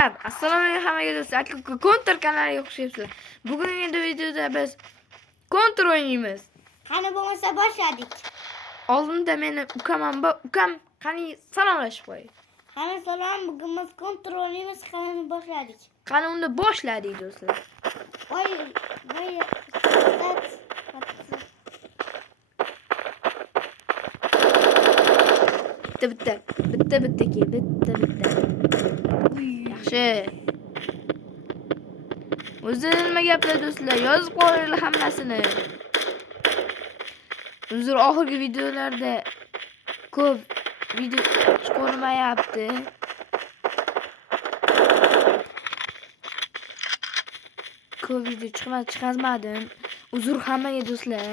Assalomu alaykum hammaga do'stlar. Counter kanaliga xush kelibsizlar. Bugungi videoda biz Counter o'ynaymiz. Qani bo'lmasa boshladik. Oldinda meni ukam qani salomlashib qo'y. Qani salom, bugun biz Counter o'ynaymiz. Qani boshladik. Qani unda boshladik do'stlar. Voy. Bitta. Yaxshi. O'zi nima gaplar do'stlar? Yozib qo'yinglar hammasini. Uzr, oxirgi videolarda ko'p video chiqarmayapti. Ko'p video chiqarmadim. Uzr hammaga do'stlar.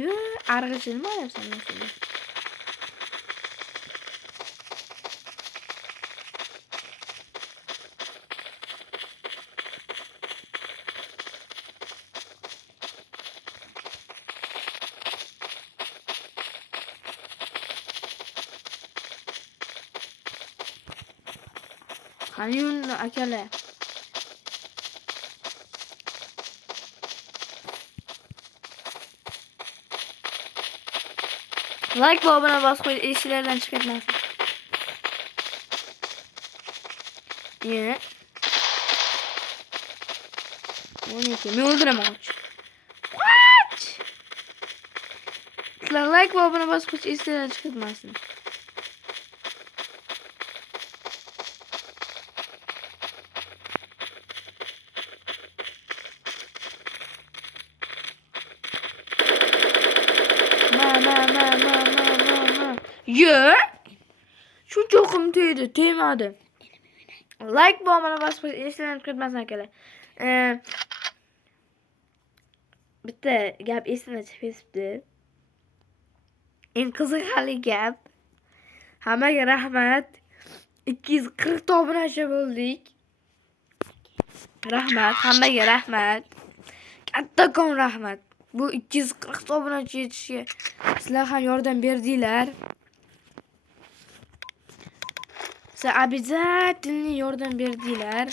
Yo, arg'ishini nima yapsan sen? Qaniyun akalar. Like va obuna bosib qo'ying, esingizdan chiqarmasin. Ye. 12. Men o'ldiraman. What? Like va obuna bosib qo'ying, esingizdan chiqarmasin. Yo. Şu çokum teydi, teymadi. Like bu bana basıp esirlenip kırtmasın akalar. Bitta gap esimda chiqibdi. En qiziqarli gap. Hammaga rahmat. 240 ta obunachi bo'ldik. Rahmat, hammaga rahmat. Kattakon rahmat. Bu 240 ta obunachi yetishga sizlar ham yordam berdinglar. Siz обязательно yordam berdinglar.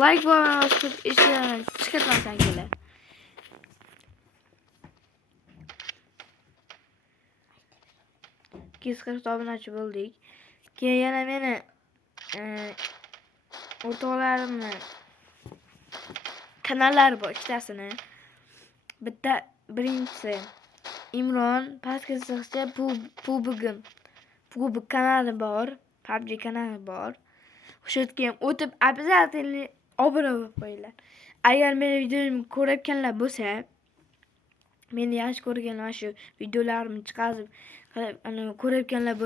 Like bosib ishlarni chiqarmasan kelar. Keskir obunachi bo'ldik. Keyin yana meni o'rtoqlarimni kanallari bor, ikkitasini. Birinchisi Imron, pastga sig'ishcha PUBG kanali bor, PUBG kanali bor. O'sha yerga o'tib обязательно obuna bo'lib qo'yinglar. Agar meni videomni ko'rayotganlar bo'lsa, meni yaxshi ko'rganlar, shu videolarimni chiqarib ko'rayotganlar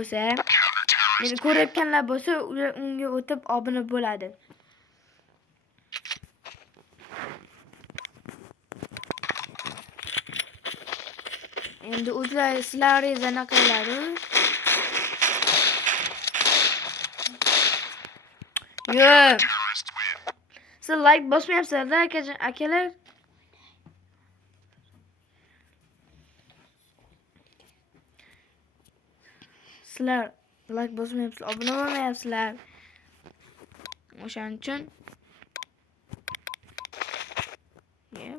bo'lsa, ular unga o'tib obuna bo'ladi. Endi o'zlar sizlaringiz anaqalari. Yo. Siz like bosmayapsizlar-da akalar. Sizlar like bosmayapsizlar, obuna bo'lmayapsizlar. O'shaning uchun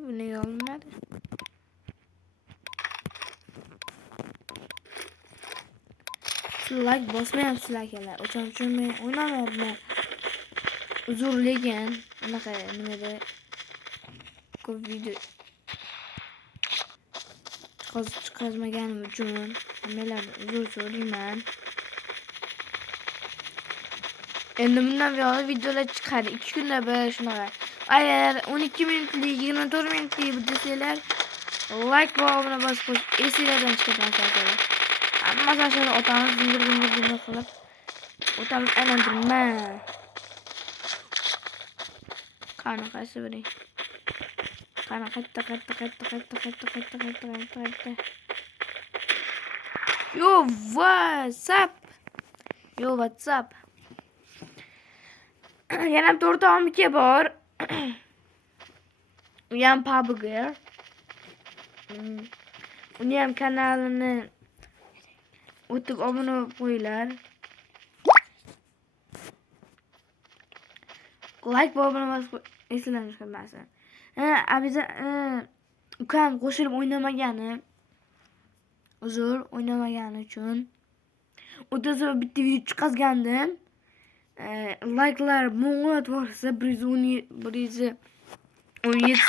buni yo'llanadi. Like bosmayapsizlar akalar. O'shaning uchun men o'ynamayapman. Uzr, lekin unaqa nimada ko'p video chiqazmaganim uchun hammalardan uzr so'rayman. Endi bundan buyon videolar chiqadi. 2 kunda bir shunaqa. Agar 12 minutlik, 24 minutlik desanglar, like va obuna bosib qo'yish esingizdan chiqarmasin akalar. Hammasi shuni otamiz zindir qilib otamiz aylantirma. Qani qaysi biri? Qani qayta. Yo, WhatsApp. Yana 4.2 bor. U ham PUBG. Uni ham kanalini o'tib obuna bo'lib qo'yinglar. Like va obuna bosib eslanib qolmasin. Abiza ukam qo'shilib o'ynamagani. Uzr, o'ynamagani uchun. O'tasa bitta video chiqazgandim. Like'lar mo'ng'at bo'lsa 117 like.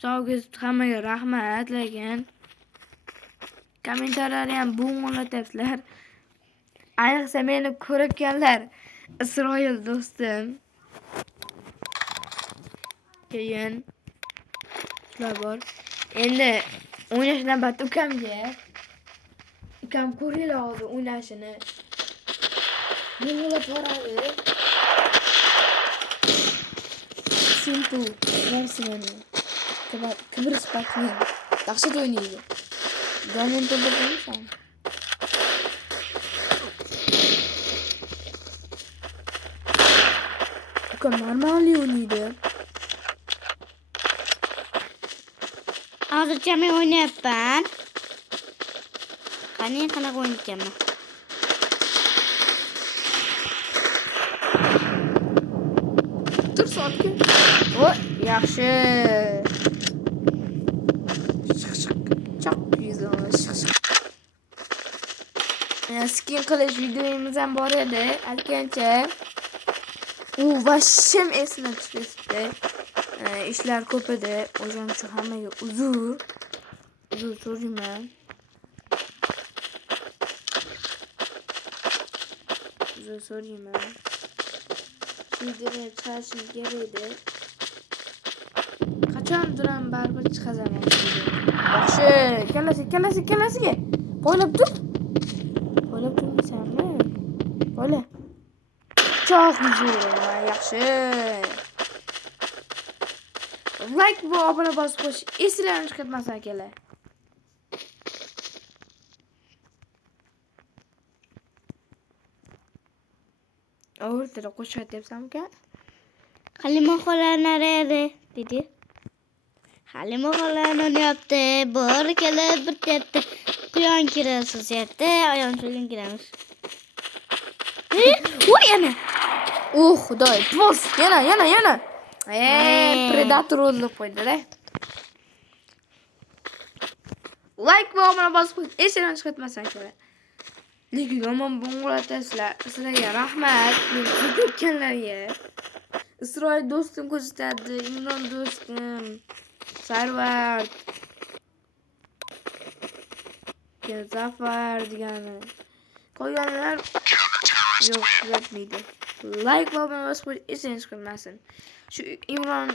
Shuning hammaga rahmat, lekin kommentariylarni ham bo'ng'latyapsizlar. Ayniqsa meni ko'rayotganlar Isroil do'stim. Keyin shular bor. Endi o'ynashdan battar ukamga. Ukam ko'ringlar hozir o'ynashini. Bo'ng'lab boradi. Simple versiyani. Kibris bakmi. Dahshat o'ynaydi. Jonini to'ldirgansan. Ukam normalniy o'ynaydi. Hozircha men o'ynayapman. Qanaqa o'ynayapman? Tur soatga. O, yaxshi. Choq yuzim. Skin qilish videomiz ham bor edi. Aytgancha u vashim esdan chiqdi. İşler ko'p edi. O'shaning uchun hammaga uzr so'rayman. Uzr so'rayman. Videoni chiqarishim kerak edi. Qachondir ham baribir chiqazaman. Yaxshi, kallasiga. Poylab turmaysanmi? Poyla. Choq yuzim, yaxshi. Like va obuna bosib qo'yish esinglarni chiqarmasin akalar. O'rtada qo'shyapsan-ku? Halima xola naraydi dedi. Halima xola nonyapti. Bor kelib bir tepdi. Quyon kirasiz yerda, ayam so'lin kiramiz. Voy yana. Xudoy, boss, yana. Predator o'ldirib qo'ydi-da. Like va obuna bosib qo'yish esinglarni chiqarmasin akalar. Lekin yomon bo'ng'latasizlar. Sizlarga rahmat. Meni ko'rganlarga. Isroil do'stim ko'rsatadi, Imron do'stim, Sarvar, Zafar degani. Qolganlar yo'q, yo'qmaydi. Like va obuna bosib qo'yish esinglarni chiqarmasin. Shu Imron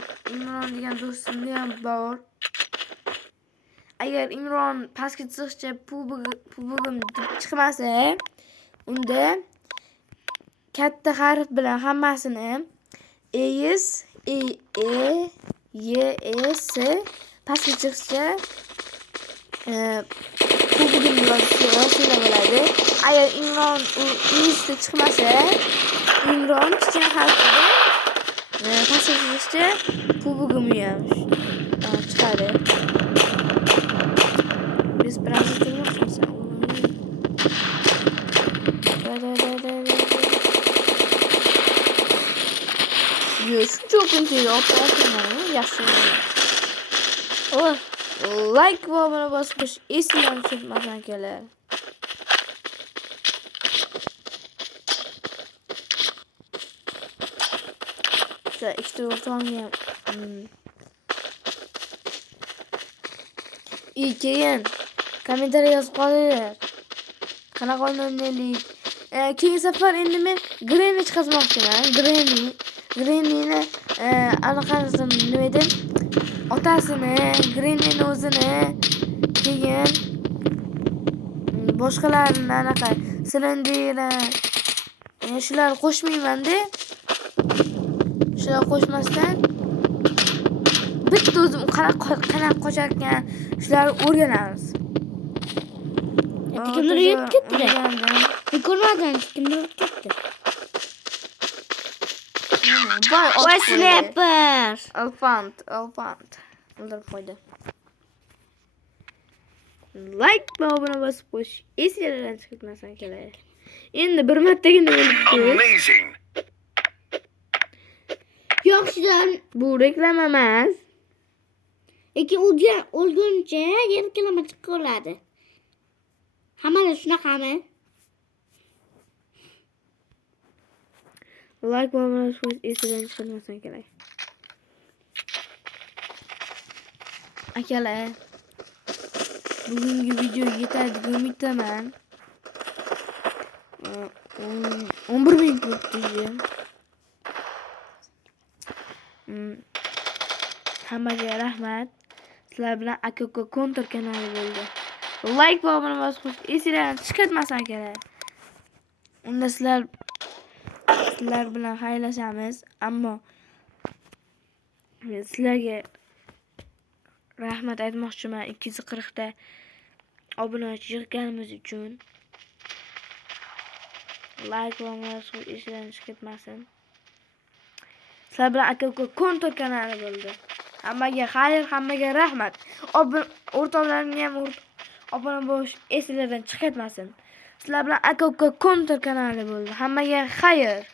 degan do'stimni ham bor. Agar Imron pastga chiqishcha pubugim chiqmasa, unda katta harf bilan hammasini ES pastga chiqishcha pubugim yozila bo'ladi. Agar Imron ESda chiqmasa, Imron kichkina harf bilan pastga chiqishcha pubugim ham chiqadi. Biz biraz hatırlamışsın. Şu çok önemli. Yaşlı. Like ve abone basmış. İslam çıkmadan gelir. Şöyle işte ortamı. İyi keyin kommentariy yozib qolinglar. Qanaqa o'ynaylik? Keyingi safar endi men Granny chiqazmoqchiman. Grannyni anaqasini nima edi? Otasini, Grannyni o'zini, keyin boshqalarni anaqa Slenderni shular qo'shmayman-da. Shular qo'shmasdan bitta o'zim qanaqa qochar ekan shularni o'rganamiz. Kimdir yeb ketdi. Men ko'rmadim, kimdir ketdi. Voy sniper. Alfant. O'ldirib qo'ydi. Like va obuna bosib qo'yish. Esingizdan chiqarmasan kerak. Endi bir martagina o'libdi. Amazing. Yo'qchidan Bu reklama emas. lekin o'lguncha reklama chiqaradi. Hammada shunaqami? Like va obuna bosib qo'yish esingizdan chiqarmasan kerak. Akalar, bugungi video yetadi deb umiddaman. 11 minut bo'ldi. Hammaga rahmat. Sizlar bilan Akoko Kontor kanali bo'ldi. Like va obuna bosib qo'yish esingizdan chiqarmasan kerak. Unda sizlar bilan xayrlashamiz, ammo men sizlarga rahmat aytmoqchiman 240 ta obunachi yig'ganimiz uchun. Like va obuna bosib qo'yish esingizdan chiqarmasin. Sizlar bilan Akoko Kontor kanali bo'ldi. Hammaga xayr, hammaga rahmat. O'rtoqlarimga ham obuna bo'lish esingizdan chiqarmasin. Sizlar bilan Akoko Kontor kanali bo'ldi. Hammaga xayr.